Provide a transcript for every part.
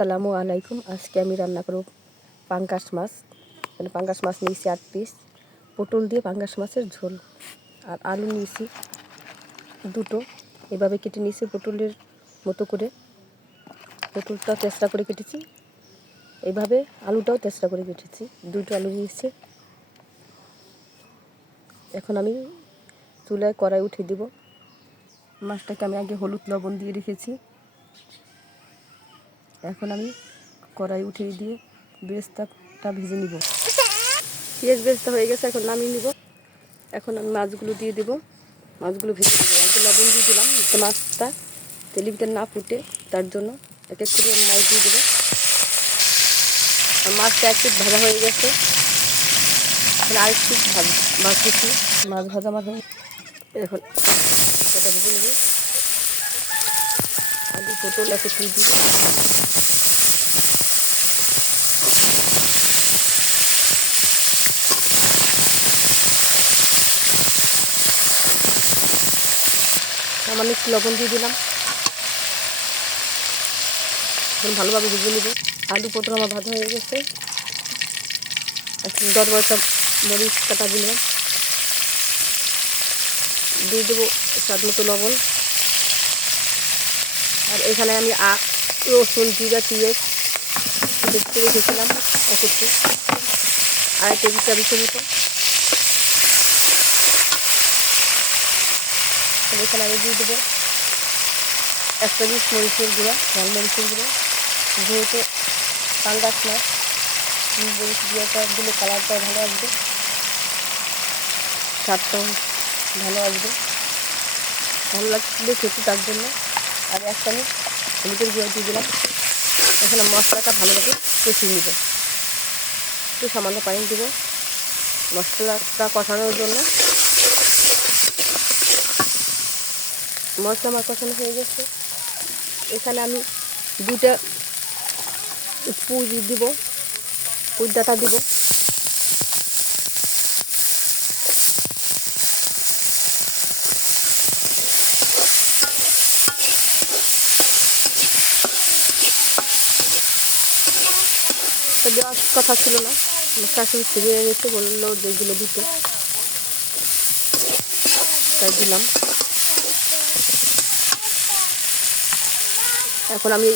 আসসালামু আলাইকুম। আজকে আমি রান্না করব পাঙ্গাস মাছ। মানে পাঙ্গাস মাছ নিয়েছি আট পিস। পটল দিয়ে পাঙ্গাস মাছের ঝোল। আর আলু নিয়েছি দুটো। এভাবে কেটে নিয়েছি পটলের মতো করে। পটলটাও চেষ্টা করে কেটেছি। এভাবে আলুটাও চেষ্টা করে কেটেছি। দুটো আলু নিয়েছি। এখন আমি চুলায় কড়াই উঠিয়ে দিব। মাছটাকে আমি আগে হলুদ লবণ দিয়ে রেখেছি। এখন আমি কড়াই উঠিয়ে দিয়ে বেরেস্তাটা ভেজে নিব। পেঁয়াজ বেরেস্তা হয়ে গেছে, এখন নামিয়ে নিব। এখন আমি মাছগুলো দিয়ে দেবো। মাছগুলো ভেজে দেবো লবণ দিয়ে দিলাম মাছটা তেলের ভিতরে না ফুটে। তার জন্য এক এক করে মাছ দিয়ে দেবো। আর মাছটা একটু ভাজা হয়ে গেছে। এখন আর একটু ভাজ ভাজতেছি মাছ ভাজা মাছ এখন সেটা ভেজে নেব। আলু পটল একটু দিয়ে দিব সামান্য একটু লবণ দিয়ে দিলাম। এখন ভালোভাবে ভেজে নেব। আলু পটল আমার ভাজা হয়ে গেছে। এখন দশ বারোটা মরিচ কাটা দিলাম। দিয়ে দেবো স্বাদ মতো লবণ। আর এখানে আমি আ রসুন, জিরা, পেঁয়াজ দেখতে রেখেছিলাম একটু। আর টেবিল চাবিশের মতো এখানে আমি দিয়ে দেবো একটা বিশ মরিচের গুঁড়া, লাল মরিচের গুঁড়া। যেহেতু পাঙ্গাস মাছ মরিচ গুঁড়োটা দিলে কালারটা ভালো আসবে। স্বাদটাও ভালো আসবে। ভালো লাগবে খেতে তার জন্য। আর একটা আমি হলুদের গুঁড়ো দিয়ে দিলাম। এখানে মশলাটা ভালোভাবে কষিয়ে নেব। একটু সামান্য পানি দেবো মশলাটা কষানোর জন্য। মশলা আমার কষানো হয়ে গেছে। এখানে আমি দুটা পুঁজ দিব ডাটা দিব। তো দেওয়ার কথা ছিল না। শাশুড়ি ছিঁড়ে গেছে বলল যেগুলো দিতে। তাই দিলাম। এখন আমি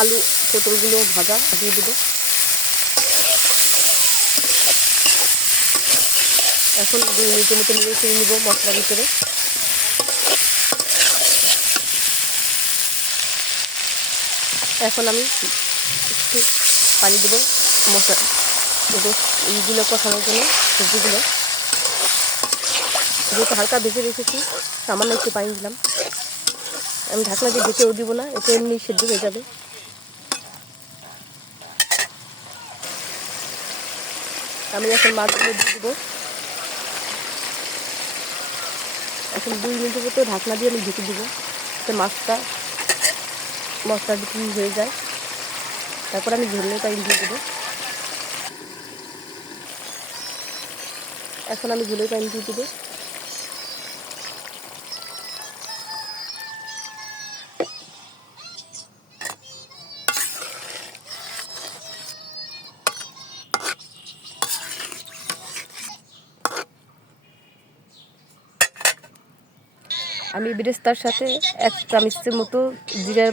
আলু, পটলগুলো ভাজা দিয়ে দেবো। এখন দুই মিনিটের মতো নিয়ে চিনি নিব মশলার ভিতরে। এখন আমি একটু পানি দেবো মশলা দেবো এইগুলো কষানোর জন্য সবজিগুলো। যেহেতু হালকা ভেজে রেখেছি, সামান্য একটু পানি দিলাম। আমি ঢাকনা দিয়ে ঢেকেও দিব না, এতে এমনি সেদ্ধ হয়ে যাবে। আমি এখন মাছগুলো দিয়ে দেবো। এখন দুই মিনিটের মতো ঢাকনা দিয়ে আমি ঢেকে দিব মাছটা মশলা বিক্রি হয়ে যায়। তারপর আমি ঝোলের পানি দিয়ে দেবো। এখন আমি ঝোলের পানি দিয়ে দেবো। আমি বেরেস্তার সাথে এক চামচের মতো জিরে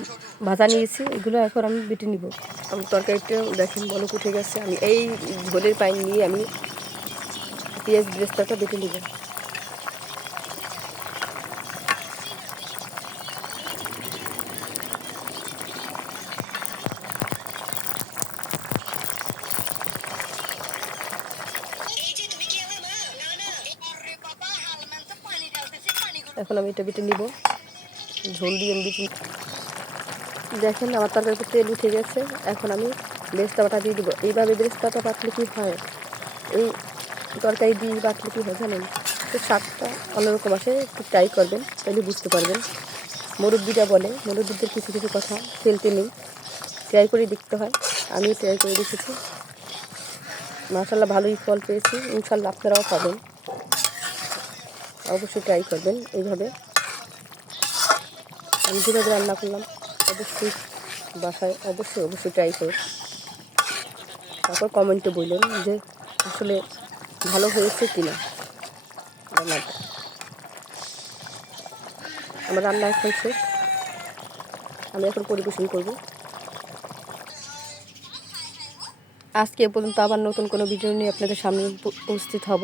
ভাজা নিয়েছি, এগুলো এখন আমি বেটে নিব। আমি তরকারিটা দেখেন বলক উঠে গেছে, আমি এই ঝোলের পানি নিয়ে আমি পেঁয়াজ বেরেস্তাটা বেটে নিব এই যে তুমি কি আমার মা না না আরে বাবা হালমান তো পানি ঢালতেছে পানিগুলো এখন আমি এটা বেটে নিব। ঝোল দিয়ে আমি বেটে দেখেন আমার তরকারিতে তেল উঠে গেছে। এখন আমি বেরেস্তাটা দিয়ে দিব। এইভাবে বেরেস্তাটা বাটলে কী হয়? এই তরকারি দিয়ে বাটলে কী হয় জানেন? তো স্বাদটা অন্যরকম আসে। একটু ট্রাই করবেন তাহলে বুঝতে পারবেন। মুরব্বিরা বলে, মুরব্বিদের কিছু কিছু কথা ফেলতে নেই। ট্রাই করে দেখতে হয়। আমি ট্রাই করে দেখেছি। মাসাল্লাহ ভালোই ফল পেয়েছি। ইনশাল্লাহ আপনারাও পাবেন। অবশ্যই ট্রাই করবেন এইভাবে। আমি যেভাবে রান্না করলাম, অবশ্যই বাসায়, অবশ্যই অবশ্যই ট্রাই করুন। তারপর কমেন্টে বললেন যে আসলে ভালো হয়েছে কি না রান্নাটা। আমার রান্না এখন শেষ। আমি এখন পরিবেশন করব। আজকে পর্যন্ত আবার নতুন কোনো ভিডিও নিয়ে আপনাদের সামনে উপস্থিত হব।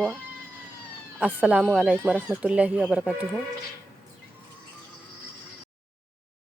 আসসালামু আলাইকুম রহমতুল্লাহি আবরকাতুহ